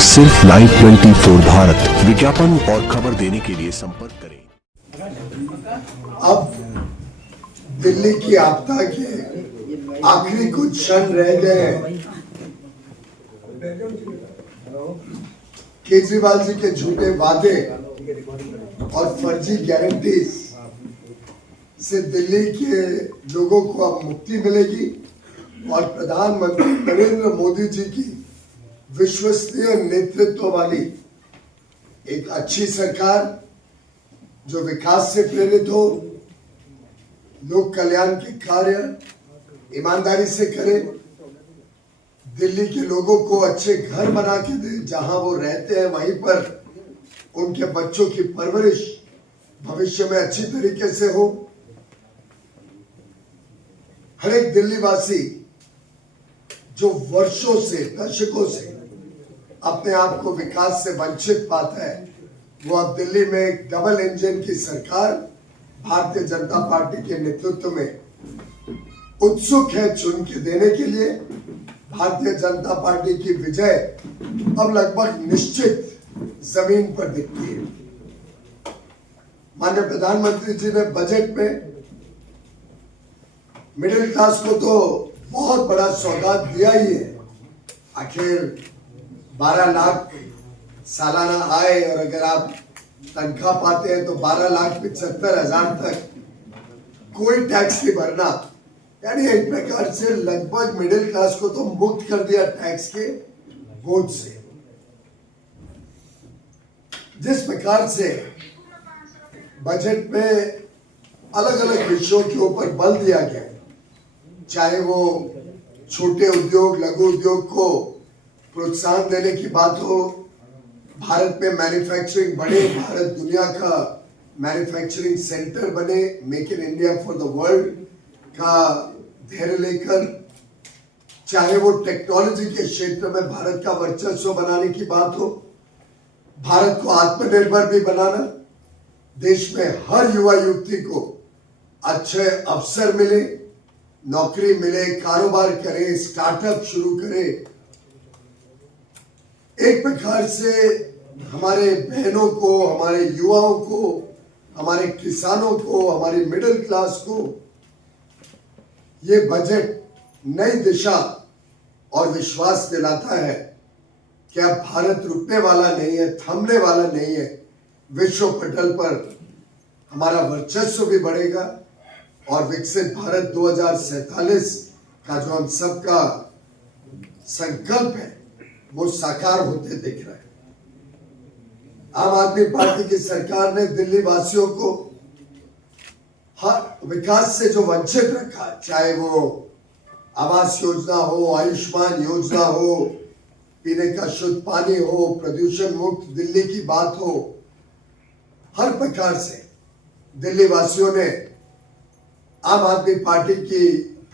सिर्फ लाइव 24 भारत विज्ञापन और खबर देने के लिए संपर्क करें। अब दिल्ली की आपदा के आखिरी कुछ क्षण रह गए हैं। केजरीवाल जी के झूठे वादे और फर्जी गारंटीज से दिल्ली के लोगों को अब मुक्ति मिलेगी और प्रधानमंत्री नरेंद्र मोदी जी की विश्वसनीय नेतृत्व वाली एक अच्छी सरकार जो विकास से प्रेरित हो, लोक कल्याण के कार्य ईमानदारी से करे, दिल्ली के लोगों को अच्छे घर बना के दे, जहां वो रहते हैं वहीं पर उनके बच्चों की परवरिश भविष्य में अच्छी तरीके से हो। हर एक दिल्ली वासी जो वर्षों से दशकों से अपने आप को विकास से वंचित पाता है, वो अब दिल्ली में एक डबल इंजन की सरकार भारतीय जनता पार्टी के नेतृत्व में उत्सुक है चुन के देने के लिए। भारतीय जनता पार्टी की विजय अब लगभग निश्चित जमीन पर दिखती है। माननीय प्रधानमंत्री जी ने बजट में मिडिल क्लास को तो बहुत बड़ा सौगात दिया ही है। आखिर 12 लाख सालाना आय और अगर आप तनख्वाह पाते हैं तो 12,75,000 तक कोई टैक्स नहीं भरना, यानी एक प्रकार से लगभग मिडिल क्लास को तो मुक्त कर दिया टैक्स के बोझ से। जिस प्रकार से बजट में अलग अलग विषयों के ऊपर बल दिया गया, चाहे वो छोटे उद्योग लघु उद्योग को प्रोत्साहन देने की बात हो, भारत में मैन्युफैक्चरिंग बढ़े, भारत दुनिया का मैन्युफैक्चरिंग सेंटर बने, make in India for the world का धैर्य लेकर, चाहे वो टेक्नोलॉजी के क्षेत्र में भारत का वर्चस्व बनाने की बात हो, भारत को आत्मनिर्भर भी बनाना, देश में हर युवा युवती को अच्छे अवसर मिले, नौकरी मिले, कारोबार करे, स्टार्टअप शुरू करे। एक प्रकार से हमारे बहनों को, हमारे युवाओं को, हमारे किसानों को, हमारी मिडिल क्लास को ये बजट नई दिशा और विश्वास दिलाता है कि अब भारत रुकने वाला नहीं है, थमने वाला नहीं है। विश्व पटल पर हमारा वर्चस्व भी बढ़ेगा और विकसित भारत 2047 का जो हम सबका संकल्प है वो साकार होते दिख रहा है। आम आदमी पार्टी की सरकार ने दिल्ली वासियों को हर विकास से जो वंचित रखा, चाहे वो आवास योजना हो, आयुष्मान योजना हो, पीने का शुद्ध पानी हो, प्रदूषण मुक्त दिल्ली की बात हो, हर प्रकार से दिल्ली वासियों ने आम आदमी पार्टी की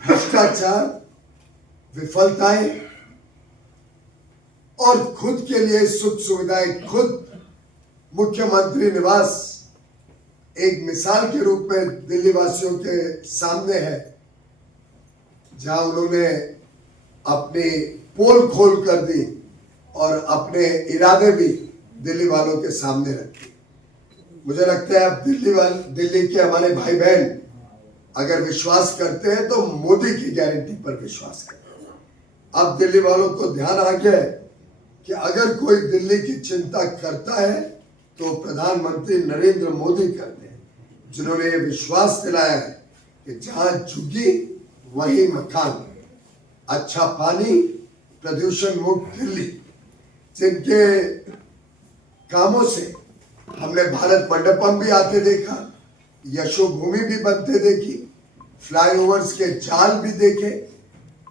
भ्रष्टाचार, विफलताएं और खुद के लिए सुख सुविधाएं, खुद मुख्यमंत्री निवास एक मिसाल के रूप में दिल्ली वासियों के सामने है, जहां उन्होंने अपनी पोल खोल कर दी और अपने इरादे भी दिल्ली वालों के सामने रखे। मुझे लगता है अब दिल्ली के हमारे भाई बहन अगर विश्वास करते हैं तो मोदी की गारंटी पर विश्वास करते हैं। अब दिल्ली वालों को ध्यान आ गया है कि अगर कोई दिल्ली की चिंता करता है तो प्रधानमंत्री नरेंद्र मोदी करते हैं, जिन्होंने ये विश्वास दिलाया है कि जहां झुग्गी वही मकान, अच्छा पानी, प्रदूषण मुक्त दिल्ली, जिनके कामों से हमने भारत मंडपम भी आते देखा, यशोभूमि भी बनते देखी, फ्लाईओवर्स के जाल भी देखे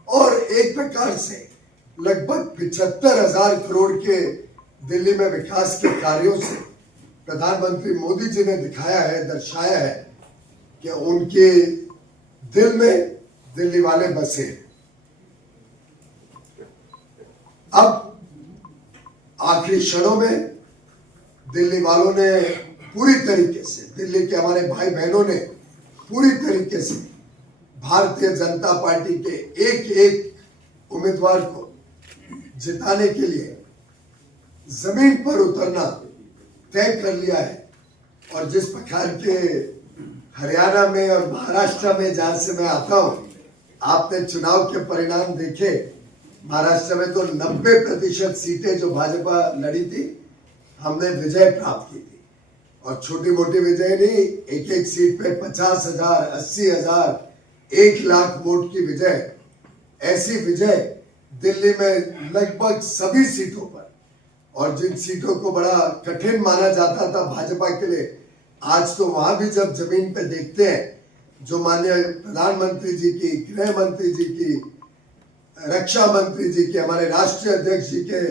और एक प्रकार से लगभग 75,000 करोड़ के दिल्ली में विकास के कार्यों से प्रधानमंत्री मोदी जी ने दिखाया है, दर्शाया है कि उनके दिल में दिल्ली वाले बसे। अब आखिरी क्षणों में दिल्ली वालों ने पूरी तरीके से, दिल्ली के हमारे भाई बहनों ने पूरी तरीके से भारतीय जनता पार्टी के एक एक उम्मीदवार को जिताने के लिए जमीन पर उतरना तय कर लिया है। और जिस प्रकार के हरियाणा में और महाराष्ट्र में जहां से मैं आता हूं, आपने चुनाव के परिणाम देखे। महाराष्ट्र में तो 90% सीटें जो भाजपा लड़ी थी, हमने विजय प्राप्त की थी। और छोटी मोटी विजय नहीं, एक एक सीट पे 50,000, 80,000, 1,00,000 वोट की विजय। ऐसी विजय दिल्ली में लगभग सभी सीटों पर, और जिन सीटों को बड़ा कठिन माना जाता था भाजपा के लिए, आज तो वहां भी जब जमीन पे देखते हैं, जो माननीय प्रधानमंत्री जी की, गृह मंत्री जी की, रक्षा मंत्री जी के, हमारे राष्ट्रीय अध्यक्ष जी के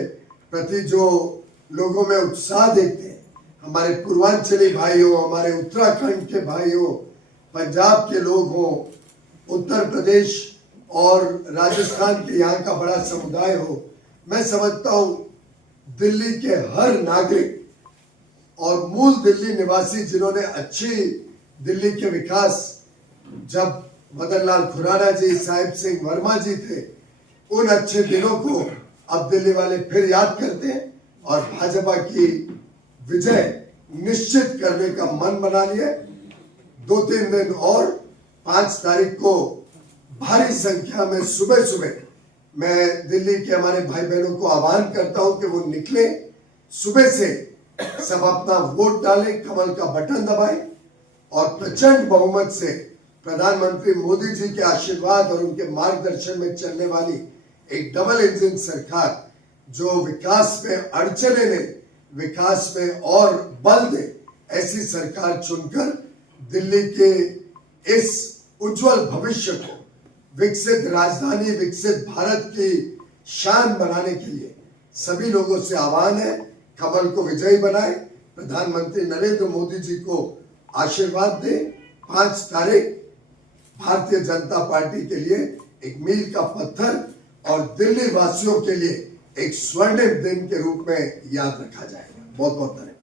प्रति जो लोगों में उत्साह देखते हैं, हमारे पूर्वांचली भाई हो, हमारे उत्तराखंड के भाई हो, पंजाब के लोग हो, उत्तर प्रदेश और राजस्थान के यहाँ का बड़ा समुदाय हो, मैं समझता हूँ दिल्ली के हर नागरिक और मूल दिल्ली निवासी जिन्होंने अच्छी दिल्ली के विकास, जब मदन लाल खुराना जी, साहिब सिंह वर्मा जी थे, उन अच्छे दिनों को अब दिल्ली वाले फिर याद करते हैं और भाजपा की विजय निश्चित करने का मन बना लिए। 2-3 दिन और 5 तारीख को भारी संख्या में सुबह सुबह मैं दिल्ली के हमारे भाई बहनों को आह्वान करता हूं कि वो निकले, सुबह से सब अपना वोट डालें, कमल का बटन दबाएं और प्रचंड बहुमत से प्रधानमंत्री मोदी जी के आशीर्वाद और उनके मार्गदर्शन में चलने वाली एक डबल इंजन सरकार, जो विकास में अड़चने नहीं, विकास में और बल दे, ऐसी सरकार चुनकर दिल्ली के इस उज्जवल भविष्य को विकसित राजधानी, विकसित भारत की शान बनाने के लिए सभी लोगों से आह्वान है, कमल को विजयी बनाए, प्रधानमंत्री नरेंद्र मोदी जी को आशीर्वाद दे। 5 तारीख भारतीय जनता पार्टी के लिए एक मील का पत्थर और दिल्ली वासियों के लिए एक स्वर्णिम दिन के रूप में याद रखा जाएगा। बहुत बहुत धन्यवाद।